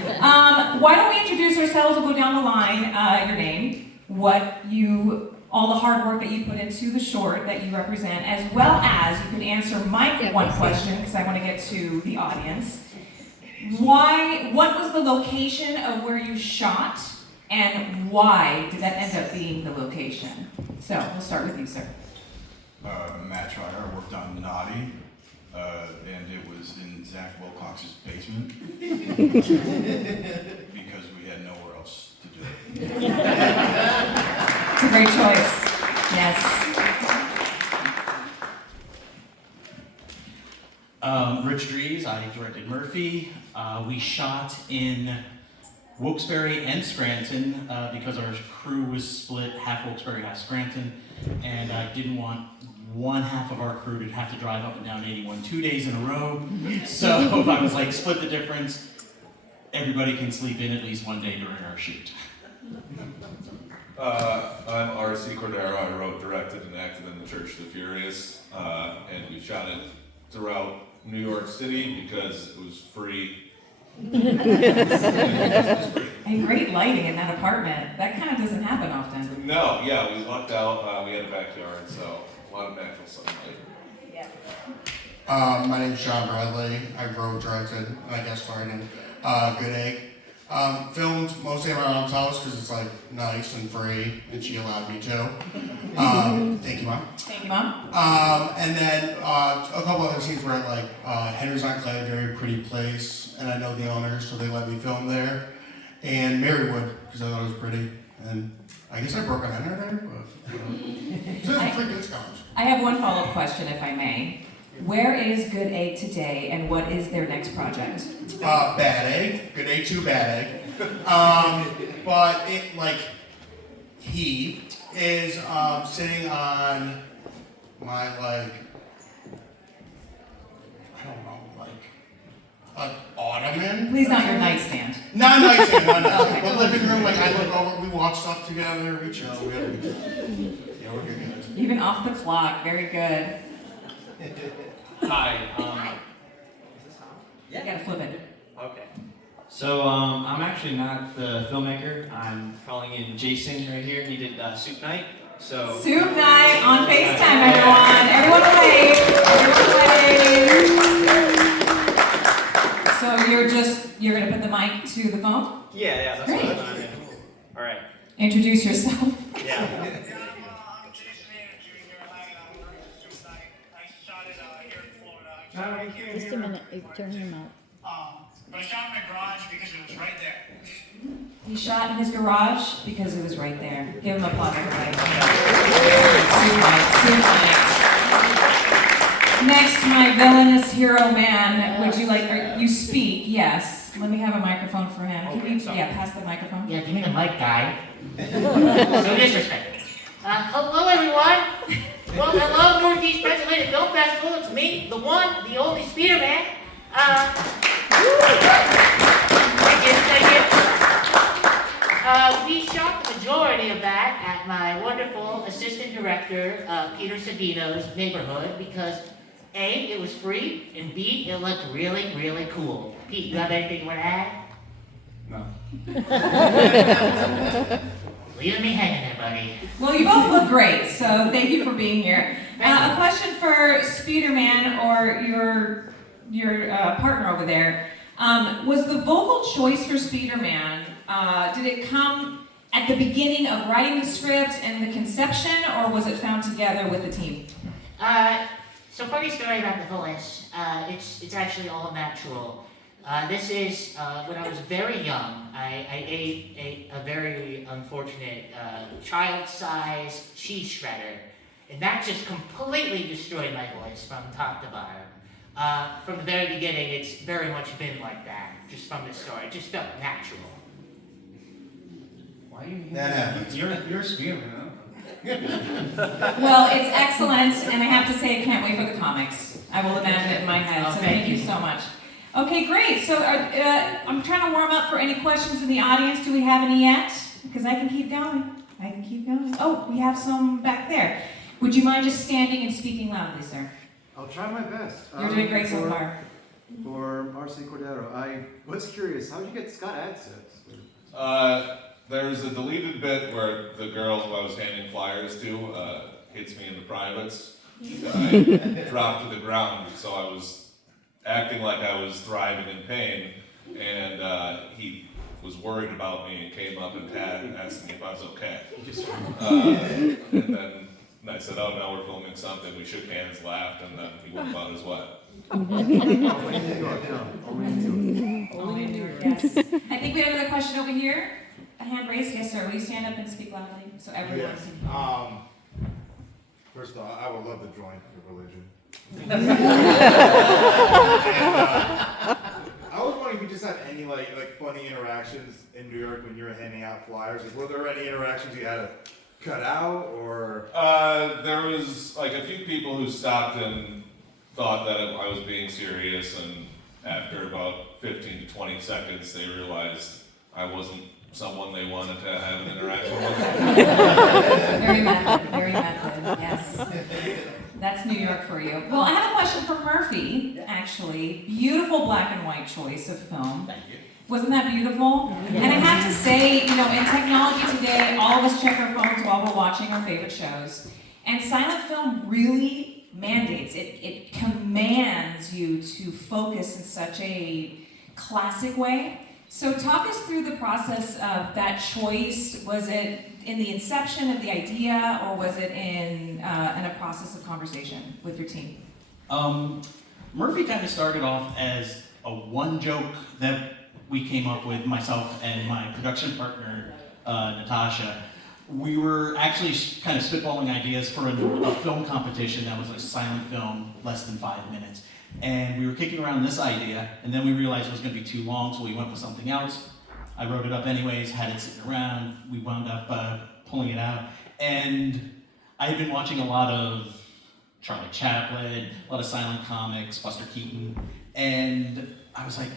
Why don't we introduce ourselves? We'll go down the line. Your name, all the hard work that you put into the short that you represent, as well as you can answer Mike one question, because I want to get to the audience. What was the location of where you shot, and why did that end up being the location? So, we'll start with you, sir. Matt Schreier, I worked on Naughty, and it was in Zach Wilcox's basement, because we had nowhere else to do it. It's a great choice. Yes. Rich Dries, I directed Murphy. We shot in Wilkes-Barre and Scranton because our crew was split, half Wilkes-Barre, half Scranton, and I didn't want one half of our crew to have to drive up and down 81 2 days in a row. So I was like, split the difference. Everybody can sleep in at least one day during our shoot. I'm R.C. Cordero. I wrote, directed, and acted in The Church of the Furious, and we shot it throughout New York City because it was free. And great lighting in that apartment. That kind of doesn't happen often. No, yeah, we lucked out. We had a backyard, so a lot of natural sunlight. Yeah. My name's Sean Bradley. I wrote, directed, and I guest starred in Good Egg. Filmed mostly at my mom's house because it's like nice and free, and she allowed me to. Thank you, Mom. Thank you, Mom. And then a couple other scenes where like Henry's on Clay, a very pretty place, and I know the owners, so they let me film there. And Marywood, because I thought it was pretty. And I guess I broke a Henry there, but so it's pretty good college. I have one follow-up question, if I may. Where is Good Egg today, and what is their next project? Bad Egg. Good Egg 2, Bad Egg. But it, like, he is sitting on my, like, I don't know, like, an ottoman? Please not your nightstand. Not nightstand, not nightstand. Okay. But living room, like, I look over, we watch stuff together, we chill, yeah, we're good. Even off the clock, very good. Hi. You gotta flip it. Okay. So I'm actually not the filmmaker. I'm calling in Jason right here. He did Soup Night. So. Soup night on FaceTime, everyone. Everyone wave. So you're gonna put the mic to the phone? Yeah, that's Great. what I'm doing. All right. Introduce yourself. Yeah. Just a minute, turn him out. But I shot in my garage because it was right there. He shot in his garage because it was right there. Give him a applause for that. Next, my villainous hero man. Would you like? You speak? Yes. Let me have a microphone for him. Can you? Yeah, pass the microphone. Yeah, give me the mic, guy. So disrespectful. Hello, everyone. Well, hello, Northeast Pennsylvania Film Festival. It's me, the one, the only Spearman. Thank you. We shot the majority of that at my wonderful assistant director, Peter Savino's neighborhood, because A, it was free, and B, it looked really, really cool. Pete, you have anything you want to add? No. Leaving me hanging there, buddy. Well, you both look great, so thank you for being here. A question for Speederman or your partner over there. Was the vocal choice for Speederman, did it come at the beginning of writing the script and the conception, or was it found together with the team? So funny story about the voice. It's actually all natural. This is, when I was very young, I ate a very unfortunate child-sized cheese shredder, and that just completely destroyed my voice from top to bottom. From the very beginning, it's very much been like that, just from the story. It just felt natural. Why are you? That happens. You're a Spearman, huh? Well, it's excellent, and I have to say I can't wait for the comics. I will imagine it in my head, so thank you so much. Okay, great. So I'm trying to warm up for any questions in the audience. Do we have any yet? Because I can keep going. Oh, we have some back there. Would you mind just standing and speaking loudly, sir? I'll try my best. You're doing great so far. For Marcy Cordero, I was curious, how did you get Scott Adsit? There's a deleted bit where the girl who I was handing flyers to hits me in the privates. I dropped to the ground, so I was acting like I was thriving in pain, and he was worried about me and came up and asked me if I was okay. And then I said, "Oh, no, we're filming something." We shook hands, laughed, and then he went about his way. Only in New York, yes. I think we have another question over here. A hand raised. Yes, sir. Will you stand up and speak loudly so everyone Yes. can First of all, I would love to join your religion. And, I was wondering if you just had any like funny interactions in New York when you were handing out flyers. Like, were there any interactions you had to cut out, or? There was like a few people who stopped and thought that I was being serious, and after about 15 to 20 seconds, they realized I wasn't someone they wanted to have an interaction with. Very method, yes. That's New York for you. Well, I have a question for Murphy, actually. Beautiful black and white choice of film. Thank you. Wasn't that beautiful? And I have to say, in technology today, all of us check our phones while we're watching our favorite shows. And silent film really mandates, it commands you to focus in such a classic way. So talk us through the process of that choice. Was it in the inception of the idea, or was it in a process of conversation with your team? Murphy kind of started off as a one joke that we came up with, myself and my production partner, Natasha. We were actually kind of spitballing ideas for a film competition that was a silent film, less than 5 minutes. And we were kicking around this idea, and then we realized it was going to be too long, so we went with something else. I wrote it up anyways, had it sitting around. We wound up pulling it out. And I had been watching a lot of Charlie Chaplin, a lot of silent comics, Buster Keaton, and I was like,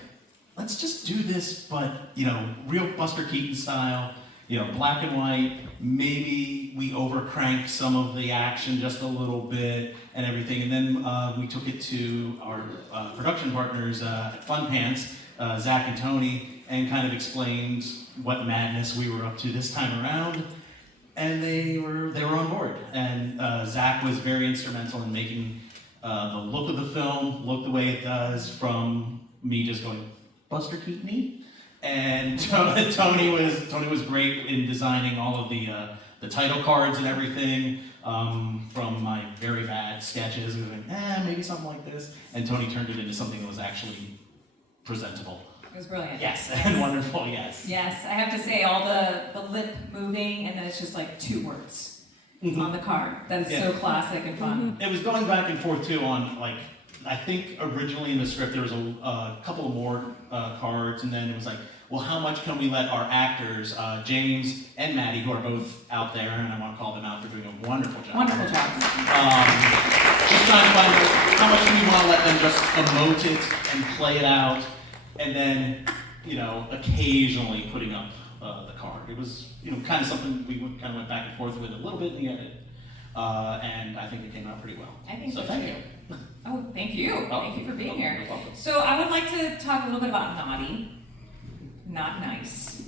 let's just do this, but, real Buster Keaton style, black and white. Maybe we overcrank some of the action just a little bit and everything. And then we took it to our production partners at Fun Pants, Zach and Tony, and kind of explained what madness we were up to this time around. And they were on board. And Zach was very instrumental in making the look of the film look the way it does, from me just going, Buster Keaton-y? And Tony was great in designing all of the title cards and everything, from my very bad sketches. We were like, maybe something like this. And Tony turned it into something that was actually presentable. It was brilliant. Yes, and wonderful, yes. Yes, I have to say, all the lip moving, and then it's just like 2 words on the card. That is so classic and fun. It was going back and forth too on, I think originally in the script there was a couple of more cards, and then it was like, well, how much can we let our actors, James and Maddie, who are both out there, and I want to call them out for doing a wonderful job. Wonderful job. Just trying to find out how much do we want to let them just emote it and play it out, and then, occasionally putting up the card. It was, kind of something we kind of went back and forth with a little bit in the edit, and I think it came out pretty well. I think so thank too. you. Oh, thank you. Thank you for being here. You're welcome. So I would like to talk a little bit about naughty, not nice.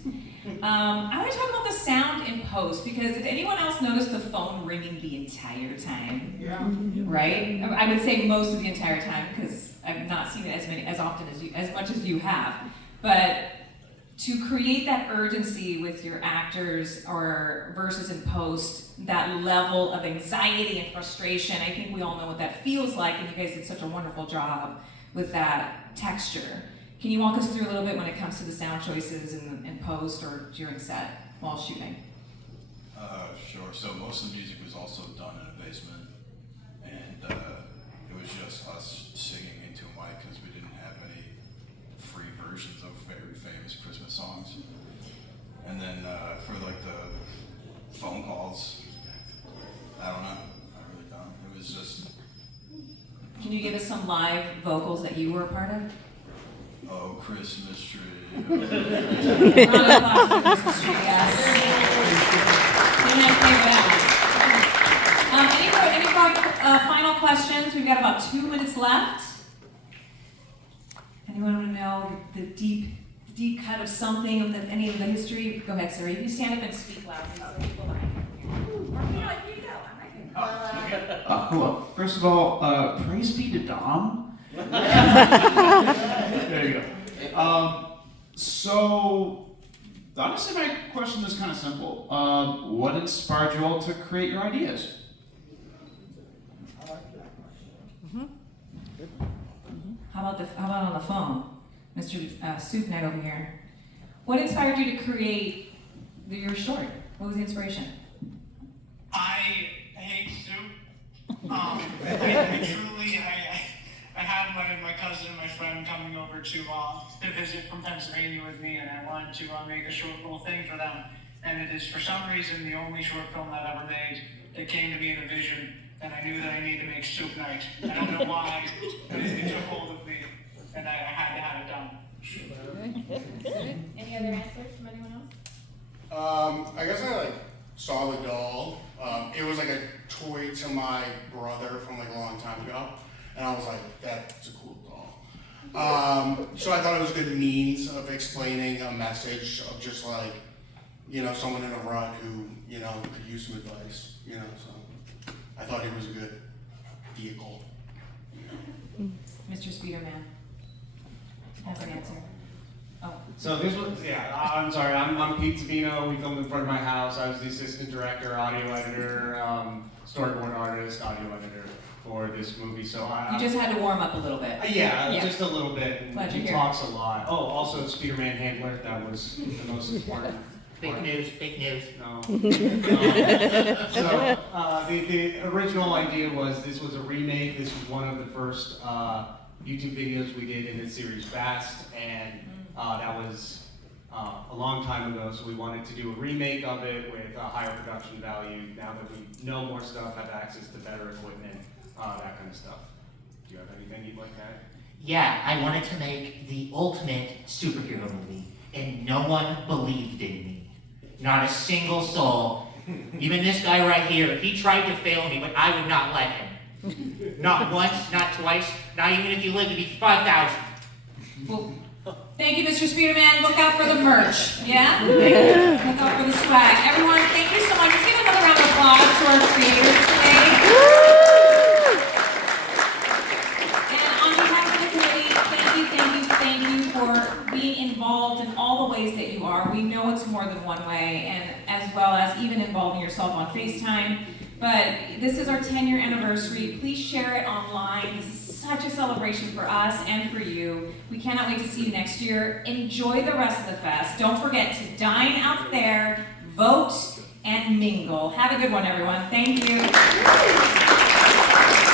I want to talk about the sound in post, because did anyone else notice the phone ringing the entire time? Yeah. Right? I would say most of the entire time, because I've not seen it as much as you have. But to create that urgency with your actors, or versus in post, that level of anxiety and frustration, I think we all know what that feels like, and you guys did such a wonderful job with that texture. Can you walk us through a little bit when it comes to the sound choices in post or during set while shooting? Sure. So most of the music was also done in a basement, and it was just us singing into a mic, because we didn't have any free versions of very famous Christmas songs. And then for the phone calls, I don't know. I really don't. It was just. Can you give us some live vocals that you were a part of? Oh, Christmas tree. Round of applause for Christmas tree, yes. Didn't have to play that. Any final questions? We've got about 2 minutes left. Anyone want to know the deep cut of something of any of the history? Go ahead, sir. If you stand up and speak loudly, so people behind you can hear. Or you know what? Here you go. I'm right here. Well, first of all, praise be to Dom. There you go. So, honestly, my question is kind of simple. What inspired you all to create your ideas? How about on the phone, Mr. Soup Knight over here? What inspired you to create your short? What was the inspiration? I hate soup. I had my cousin and my friend coming over to visit from Pennsylvania with me, and I wanted to make a short little thing for them. And it is, for some reason, the only short film I've ever made that came to me in a vision, and I knew that I needed to make Soup Night. I don't know why, but it took hold of me, and I had to have it done. Any other answers from anyone else? I guess I saw the doll. It was like a toy to my brother from a long time ago, and I was like, that's a cool doll. So I thought it was a good means of explaining a message of just someone in a rut who, could use some advice, so I thought it was a good vehicle. Mr. Speederman has an answer. Oh. So this was, I'm sorry, I'm Pete Savino. We filmed in front of my house. I was the assistant director, audio editor, storyboard artist, audio editor for this movie. So You just had to warm up a little bit. Just a little bit. And he talks a lot. Oh, also Speederman handler. That was the most important. Fake news, fake news. No. So the original idea was this was a remake. This was one of the first YouTube videos we did in the series Fast, and that was a long time ago. So we wanted to do a remake of it with a higher production value. Now that we know more stuff, have access to better equipment, that kind of stuff. Do you have anything you'd like to add? Yeah, I wanted to make the ultimate superhero movie, and no one believed in me. Not a single soul. Even this guy right here, he tried to fail me, but I would not let him. Not once, not twice, not even if you live to be 5,000. Well, thank you, Mr. Speederman. Look out for the merch, yeah? Look out for the swag. Everyone, thank you so much. Let's give another round of applause to our creators today. And on behalf of the committee, thank you for being involved in all the ways that you are. We know it's more than one way, and as well as even involving yourself on FaceTime. But this is our 10-year anniversary. Please share it online. This is such a celebration for us and for you. We cannot wait to see you next year. Enjoy the rest of the fest. Don't forget to dine out there, vote, and mingle. Have a good one, everyone. Thank you.